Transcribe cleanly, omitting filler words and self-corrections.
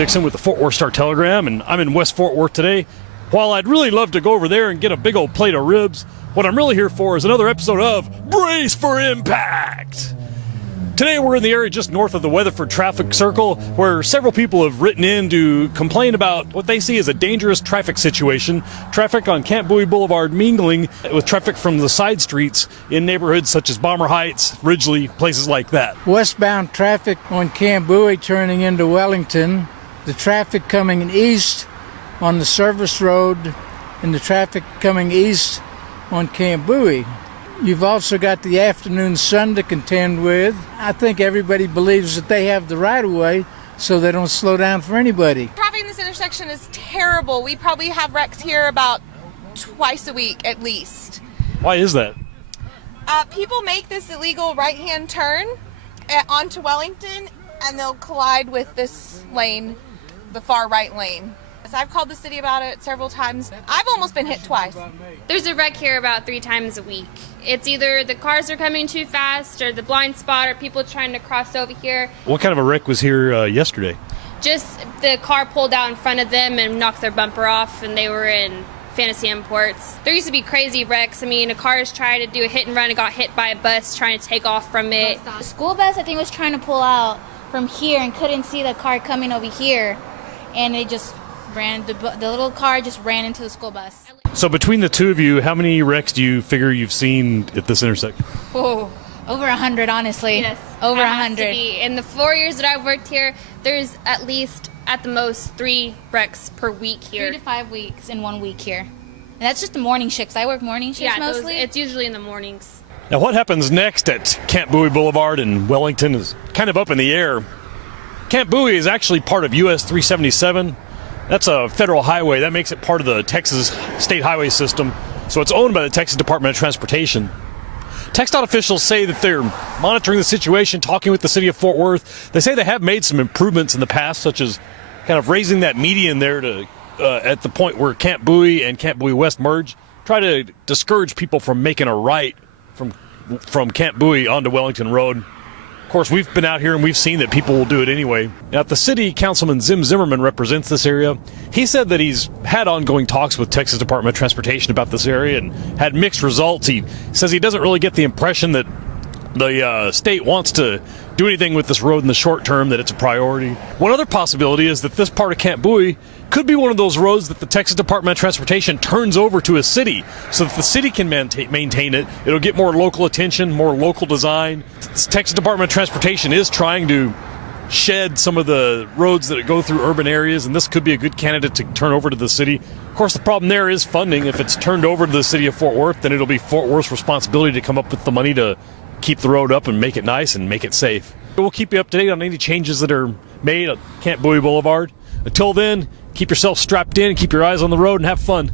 Dixon with the Fort Worth Star-Telegram, and I'm in West Fort Worth today. While I'd really love to go over there and get a big old plate of ribs, what I'm really here for is another episode of Brace for Impact. Today we're in the area just north of the Weatherford traffic circle, where several people have written in to complain about what they see as a dangerous traffic situation. Traffic on Camp Bowie Boulevard mingling with traffic from the side streets in neighborhoods such as Bomber Heights, Ridgely, places like that. Westbound traffic on Camp Bowie turning into Wellington, the traffic coming east on the service road, and the traffic coming east on Camp Bowie. You've also got the afternoon sun to contend with. I think everybody believes that they have the right-of-way, so they don't slow down for anybody. Traffic in this intersection is terrible. We probably have wrecks here about twice a week at least. Why is that? People make this illegal right-hand turn onto Wellington, and they'll collide with this lane, the far right lane. So I've called the city about it several times. I've almost been hit twice. There's a wreck here about 3 times a week. It's either the cars are coming too fast or the blind spot or people trying to cross over here. What kind of a wreck was here yesterday? Just the car pulled out in front of them and knocked their bumper off, and they were in Fantasy Imports. There used to be crazy wrecks. I mean, a car was trying to do a hit and run and got hit by a bus trying to take off from it. The school bus, I think, was trying to pull out from here and couldn't see the car coming over here, and it just ran, the little car just ran into the school bus. So between the two of you, how many wrecks do you figure you've seen at this intersection? Oh, over 100, honestly. Yes. Over it has 100. to be. In the 4 years that I've worked here, there's at least, at the most, 3 wrecks per week here. 3 to 5 weeks in 1 week here. And that's just the morning shifts. I work morning shifts mostly. It's usually in the mornings. Now what happens next at Camp Bowie Boulevard in Wellington is kind of up in the air. Camp Bowie is actually part of US 377. That's a federal highway. That makes it part of the Texas state highway system. So it's owned by the Texas Department of Transportation. TxDOT officials say that they're monitoring the situation, talking with the city of Fort Worth. They say they have made some improvements in the past, such as kind of raising that median there to at the point where Camp Bowie and Camp Bowie West merge, try to discourage people from making a right from Camp Bowie onto Wellington Road. Of course, we've been out here and we've seen that people will do it anyway. Now, the city councilman Zim Zimmerman represents this area. He said that he's had ongoing talks with Texas Department of Transportation about this area and had mixed results. He says he doesn't really get the impression that the state wants to do anything with this road in the short term, that it's a priority. One other possibility is that this part of Camp Bowie could be one of those roads that the Texas Department of Transportation turns over to a city so that the city can maintain it. It'll get more local attention, more local design. The Texas Department of Transportation is trying to shed some of the roads that go through urban areas, and this could be a good candidate to turn over to the city. Of course, the problem there is funding. If it's turned over to the city of Fort Worth, then it'll be Fort Worth's responsibility to come up with the money to keep the road up and make it nice and make it safe. We'll keep you up to date on any changes that are made on Camp Bowie Boulevard. Until then, keep yourself strapped in, keep your eyes on the road, and have fun.